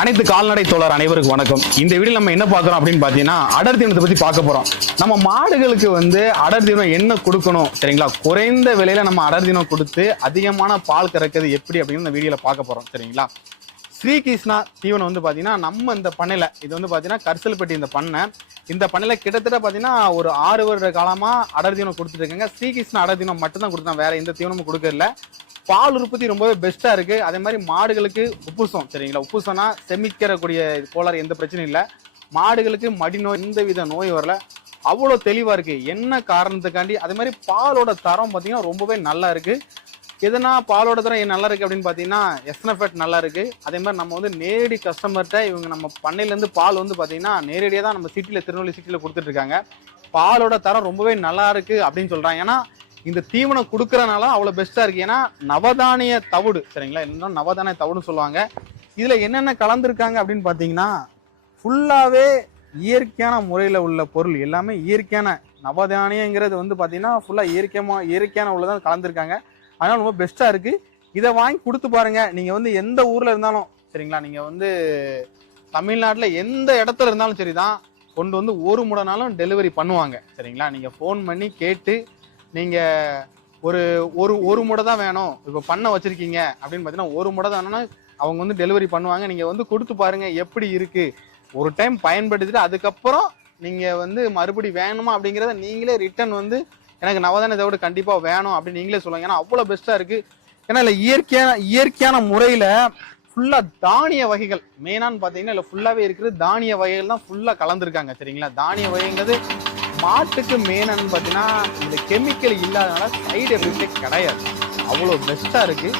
அனைத்து கால்நடை தோழர் அனைவருக்கும் வணக்கம். இந்த வீடியோ நம்ம என்ன பார்க்குறோம் அப்படின்னு பார்த்தீங்கன்னா அடர் தீவனத்தை பற்றி பார்க்க போகிறோம். நம்ம மாடுகளுக்கு அடர் தீவனம் என்ன கொடுக்கணும் சரிங்களா, குறைந்த விலையில நம்ம அடர் தீவனம் கொடுத்து அதிகமான பால் கறக்கிறது எப்படி அப்படின்னு இந்த வீடியோவில் பார்க்க போகிறோம் சரிங்களா. ஸ்ரீ கிருஷ்ணா தீவனம் பார்த்தீங்கன்னா நம்ம இந்த பண்ணையில் இது பார்த்தீங்கன்னா கரிசல்பட்டி இந்த பண்ணையில் கிட்டத்தட்ட பார்த்தீங்கன்னா ஒரு 6 வருட காலமாக அடர் தீவனம் கொடுத்துட்டு இருக்காங்க. ஸ்ரீ கிருஷ்ணா அடர் தீவனம் மட்டும்தான் கொடுத்தோம், வேற எந்த தீவனமும் கொடுக்கல. பால் உற்பத்தி ரொம்பவே பெஸ்ட்டாக இருக்குது. அதே மாதிரி மாடுகளுக்கு உப்புசம் சரிங்களா, உப்புசம்னா செமிக்கிறக்கூடிய கோளாறு எந்த பிரச்சனையும் இல்லை. மாடுகளுக்கு மடி நோய் எந்த வித நோய் வரல, அவ்வளோ தெளிவாக இருக்குது. என்ன காரணத்துக்காண்டி அதே மாதிரி பாலோட தரம் பார்த்தீங்கன்னா ரொம்பவே நல்லா இருக்குது. எதுனா பாலோட தரம் நல்லா இருக்குது அப்படின்னு பார்த்தீங்கன்னா எஸ்னஃபெட் நல்லா இருக்குது. அதே மாதிரி நம்ம நேரடி கஸ்டமர்கிட்ட இவங்க நம்ம பண்ணையிலேருந்து பால் பார்த்தீங்கன்னா நேரடியாக தான் நம்ம சிட்டியில் திருநெல்வேலி சிட்டியில் கொடுத்துட்ருக்காங்க. பாலோட தரம் ரொம்பவே நல்லா இருக்குது அப்படின்னு சொல்கிறாங்க. ஏன்னா இந்த தீவனம் கொடுக்கறனால அவ்வளோ பெஸ்ட்டாக இருக்குது. ஏன்னா நவதானிய தவிடு சரிங்களா, இன்னும் நவதானிய தவிடுன்னு சொல்லுவாங்க. இதில் என்னென்ன கலந்துருக்காங்க அப்படின்னு பார்த்தீங்கன்னா ஃபுல்லாகவே இயற்கையான முறையில் உள்ள பொருள் எல்லாமே இயற்கையான நவதானியங்கிறது பார்த்தீங்கன்னா ஃபுல்லாக இயற்கையான உள்ளதான் கலந்துருக்காங்க. அதனால் ரொம்ப பெஸ்ட்டாக இருக்குது. இதை வாங்கி கொடுத்து பாருங்கள். நீங்கள் எந்த ஊரில் இருந்தாலும் சரிங்களா, நீங்கள் தமிழ்நாட்டில் எந்த இடத்துல இருந்தாலும் சரி தான் கொண்டு ஒரு முறைனாலும் டெலிவரி பண்ணுவாங்க சரிங்களா. நீங்கள் ஃபோன் பண்ணி கேட்டு நீங்கள் ஒரு முறை தான் வேணும், இப்போ பண்ண வச்சுருக்கீங்க அப்படின்னு பார்த்தீங்கன்னா ஒரு முறை தான் வேணும்னா அவங்க டெலிவரி பண்ணுவாங்க. நீங்கள் கொடுத்து பாருங்கள் எப்படி இருக்குது. ஒரு டைம் பயன்படுத்திட்டு அதுக்கப்புறம் நீங்கள் மறுபடி வேணுமா அப்படிங்கிறத நீங்களே ரிட்டன் எனக்கு நவதானிய தவிடு கண்டிப்பாக வேணும் அப்படின்னு நீங்களே சொல்லுவாங்க. ஏன்னா அவ்வளோ பெஸ்ட்டாக இருக்குது. ஏன்னா இல்லை இயற்கையான முறையில் ஃபுல்லாக தானிய வகைகள் மெயினானு பார்த்தீங்கன்னா இல்லை ஃபுல்லாகவே இருக்கிறது தானிய வகைகள் தான் ஃபுல்லாக கலந்துருக்காங்க சரிங்களா. தானிய வகைங்கிறது மாட்டுக்கு மெயினானு பார்த்தீங்கன்னா இந்த கெமிக்கல் இல்லாதனால சைடு எஃபெக்டே கிடையாது. அவ்வளோ பெஸ்ட்டாக இருக்குது.